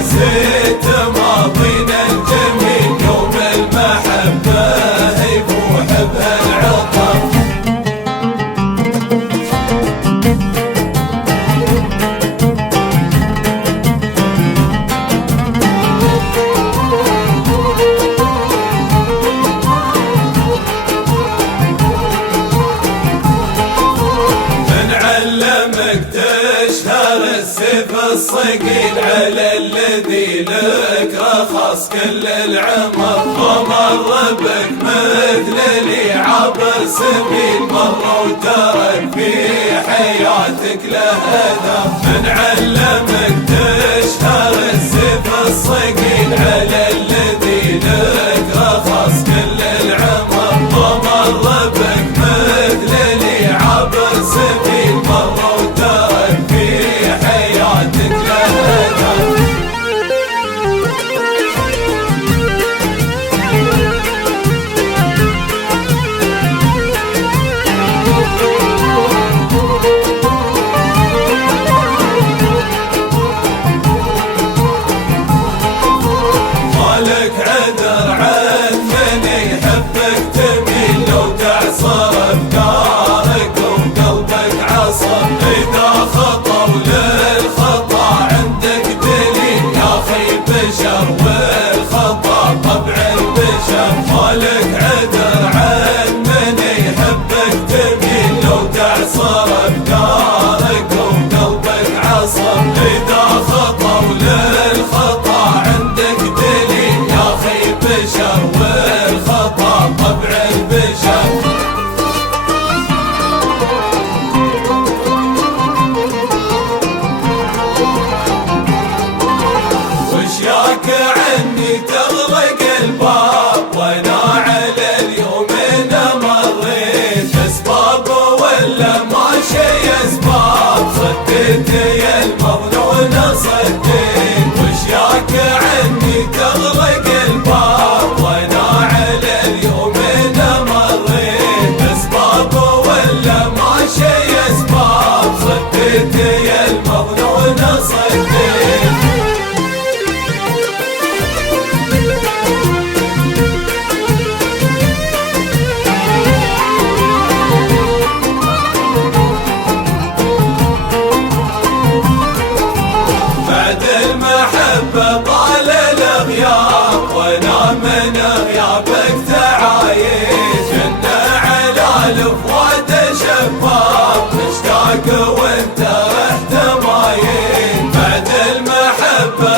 نسيت ماضينا الجميل، يوم المحبة يفوح بهالعطر. السيف الصقيل على الذي لك رخص كل العمر، ومر بك مثل اللي عبر سبيل، مر وترك في حياتك له اثر. من علمك تشهر السيف الصقيل على الذي لك رخص كل العمر، ومر بك مثل اللي عبر سبيل، مر وترك في حياتك له اثر. مالك عذر عن من يحبك تميل، لو تعصر افكارك وقلبك عصر، اذا خطوا للخطا عندك دليل، يا اخي بشر والخطا طبع البشر. مالك عذر عن من يحبك تميل، لو تعصر افكارك وقلبك عصر، اذا خطوا للخطا عندك دليل، يا اخي بشر والخطا طبع البشر. وشياك عني تغلق الباب، وانا على اليوم انا مريت، اسباب ولا ما شي اسباب، صديت يا المظنون صديت. وشياك عني تغلق الباب، وانا على اليوم انا مريت، اسباب ولا ما شي اسباب، صديت يا المظنون صديت. طال الغياب وانا من غيابك تعايش، كنا على الافواد شباب، مشتاق وانت رحت مايل. بعد المحبة